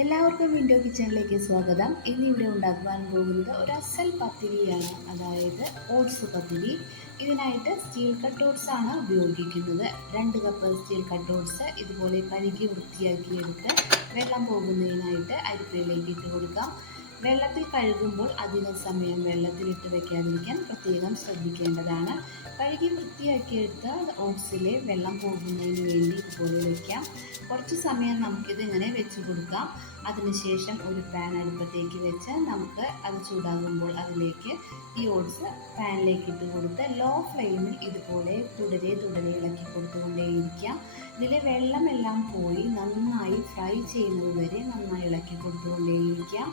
എല്ലാവർക്കും വിൻഡോ കിച്ചണിലേക്ക് സ്വാഗതം. ഇന്നിവിടെ ഉണ്ടാക്കുവാൻ പോകുന്നത് ഒരു അസൽ പത്തിരിയാണ്, അതായത് ഓട്സ് പത്തിരി. ഇതിനായിട്ട് സ്റ്റീൽ കട്ട് ഓട്സ് ആണ് ഉപയോഗിക്കുന്നത്. 2 കപ്പ് സ്റ്റീൽ കട്ട് ഓട്സ് ഇതുപോലെ കഴുകി വൃത്തിയാക്കിയെടുത്ത് വെള്ളം പോകുന്നതിനായിട്ട് അരിപ്പയിലേക്ക് ഇട്ട് കൊടുക്കാം. വെള്ളത്തിൽ കഴുകുമ്പോൾ അധിക സമയം വെള്ളത്തിലിട്ട് വയ്ക്കാതിരിക്കാൻ പ്രത്യേകം ശ്രദ്ധിക്കേണ്ടതാണ്. കഴുകി വൃത്തിയാക്കിയെടുത്ത ഓട്സിലെ വെള്ളം പോകുന്നതിന് വേണ്ടി ഇതുപോലെ വയ്ക്കാം. കുറച്ച് സമയം നമുക്കിത് ഇങ്ങനെ വെച്ച് കൊടുക്കാം. അതിനുശേഷം ഒരു പാൻ അടുപ്പത്തേക്ക് വെച്ച് നമുക്ക് അത് ചൂടാകുമ്പോൾ അതിലേക്ക് ഈ ഓട്സ് പാനിലേക്ക് ഇട്ട് കൊടുത്ത് ലോ ഫ്ലെയിമിൽ ഇതുപോലെ തുടരെ ഇളക്കി കൊടുത്തുകൊണ്ടേയിരിക്കാം. ഇതിലെ വെള്ളമെല്ലാം പോയി നന്നായി ഫ്രൈ ചെയ്യുന്നത് വരെ നന്നായി ഇളക്കി കൊടുത്തുകൊണ്ടേയിരിക്കാം.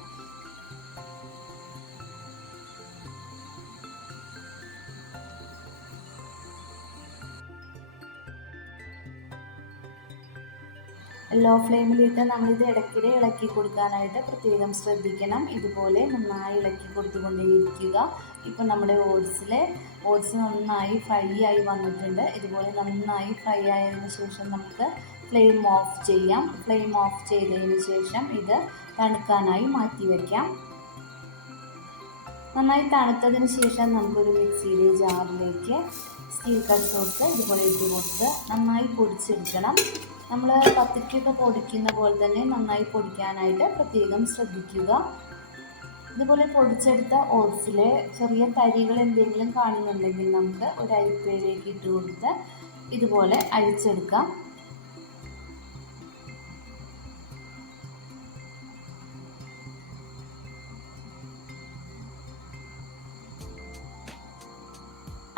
ലോ ഫ്ലെയിമിലിട്ട് നമ്മളിത് ഇടയ്ക്കിടെ ഇളക്കി കൊടുക്കാനായിട്ട് പ്രത്യേകം ശ്രദ്ധിക്കണം. ഇതുപോലെ നന്നായി ഇളക്കി കൊടുത്തുകൊണ്ടേയിരിക്കുക. ഇപ്പം നമ്മുടെ ഓട്സ് നന്നായി ഫ്രൈ ആയി വന്നിട്ടുണ്ട്. ഇതുപോലെ നന്നായി ഫ്രൈ ആയതിനു ശേഷം നമുക്ക് ഫ്ലെയിം ഓഫ് ചെയ്യാം. ഫ്ലെയിം ഓഫ് ചെയ്തതിന് ശേഷം ഇത് തണുക്കാനായി മാറ്റി വയ്ക്കാം. നന്നായി തണുത്തതിന് ശേഷം നമുക്കൊരു മിക്സിയിലെ ജാറിലേക്ക് സ്റ്റീൽ കട്ട് ഓട്സ് ഇതുപോലെ ഇട്ട് കൊടുത്ത് നന്നായി പൊടിച്ചെടുക്കണം. നമ്മൾ പത്തിരിക്കൊക്കെ പൊടിക്കുന്ന പോലെ തന്നെ നന്നായി പൊടിക്കാനായിട്ട് പ്രത്യേകം ശ്രദ്ധിക്കുക. ഇതുപോലെ പൊടിച്ചെടുത്ത ഓട്സിലെ ചെറിയ തരികൾ എന്തെങ്കിലും കാണുന്നുണ്ടെങ്കിൽ നമുക്ക് ഒരു അരിപ്പയിലേക്ക് ഇട്ട് കൊടുത്ത് ഇതുപോലെ അരിച്ചെടുക്കാം.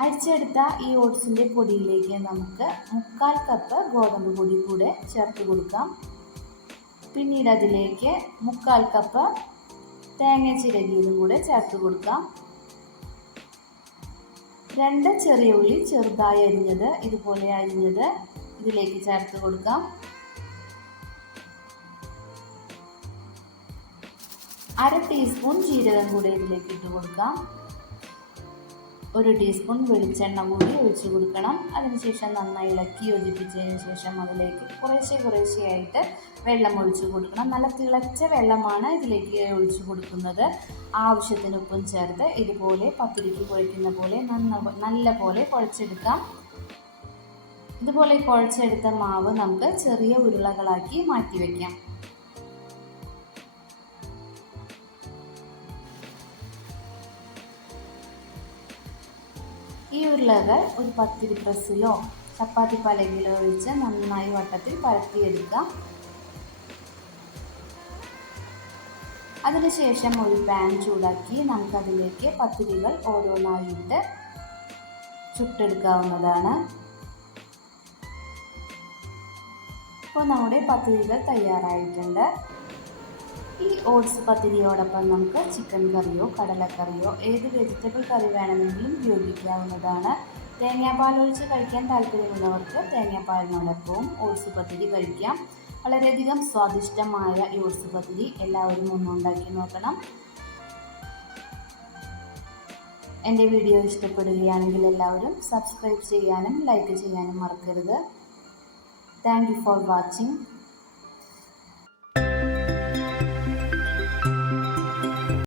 അരിച്ചെടുത്ത ഈ ഓട്സിൻ്റെ പൊടിയിലേക്ക് നമുക്ക് 3/4 കപ്പ് ഗോതമ്പ് പൊടി കൂടെ ചേർത്ത് കൊടുക്കാം. പിന്നീട് അതിലേക്ക് 3/4 കപ്പ് തേങ്ങ ചിരകിയതും കൂടെ ചേർത്ത് കൊടുക്കാം. 2 ചെറിയ ഉള്ളി ചെറുതായി അരിഞ്ഞത് ഇതുപോലെ അരിഞ്ഞത് ഇതിലേക്ക് ചേർത്ത് കൊടുക്കാം. 1/2 ടീസ്പൂൺ ജീരകം കൂടെ ഇതിലേക്ക് ഇട്ട് കൊടുക്കാം. 1 ടീസ്പൂൺ വെളിച്ചെണ്ണ കൂടി ഒഴിച്ച് കൊടുക്കണം. അതിനുശേഷം നന്നായി ഇളക്കി യോജിപ്പിച്ചതിന് ശേഷം അതിലേക്ക് കുറേശ്ശെയായിട്ട് വെള്ളം ഒഴിച്ച് കൊടുക്കണം. നല്ല തിളച്ച വെള്ളമാണ് ഇതിലേക്ക് ഒഴിച്ച് കൊടുക്കുന്നത്. ആവശ്യത്തിന് ഉപ്പും ചേർത്ത് ഇതുപോലെ പത്തിരിക്ക് കുഴയ്ക്കുന്ന പോലെ നല്ല പോലെ കുഴച്ചെടുക്കാം. ഇതുപോലെ കുഴച്ചെടുത്ത മാവ് നമുക്ക് ചെറിയ ഉരുളകളാക്കി മാറ്റി വയ്ക്കാം. ഈ ഉരുളകൾ ഒരു പത്തിരി പ്രസ്സിലോ ചപ്പാത്തി പലകയിലോ ഒഴിച്ച് നന്നായി വട്ടത്തിൽ പരത്തിയെടുക്കാം. അതിനുശേഷം ഒരു പാൻ ചൂടാക്കി നമുക്കതിലേക്ക് പത്തിരികൾ ഓരോന്നായിട്ട് ചുട്ടെടുക്കാവുന്നതാണ്. ഇപ്പോൾ നമ്മുടെ പത്തിരികൾ തയ്യാറായിട്ടുണ്ട്. ഈ ഓട്സ് പത്തിരിയോടൊപ്പം നമുക്ക് ചിക്കൻ കറിയോ കടലക്കറിയോ ഏത് വെജിറ്റബിൾ കറി വേണമെങ്കിലും ഉപയോഗിക്കാവുന്നതാണ്. തേങ്ങാപ്പാൽ ഒഴിച്ച് കഴിക്കാൻ താല്പര്യമുള്ളവർക്ക് തേങ്ങാപ്പാലിനോടൊപ്പവും ഓട്സ് പത്തിരി കഴിക്കാം. വളരെയധികം സ്വാദിഷ്ടമായ ഈ ഓട്സ് പത്തിരി എല്ലാവരും ഒന്നുണ്ടാക്കി നോക്കണം. എൻ്റെ വീഡിയോ ഇഷ്ടപ്പെടുകയാണെങ്കിൽ എല്ലാവരും സബ്സ്ക്രൈബ് ചെയ്യാനും ലൈക്ക് ചെയ്യാനും മറക്കരുത്. Thank you for watching.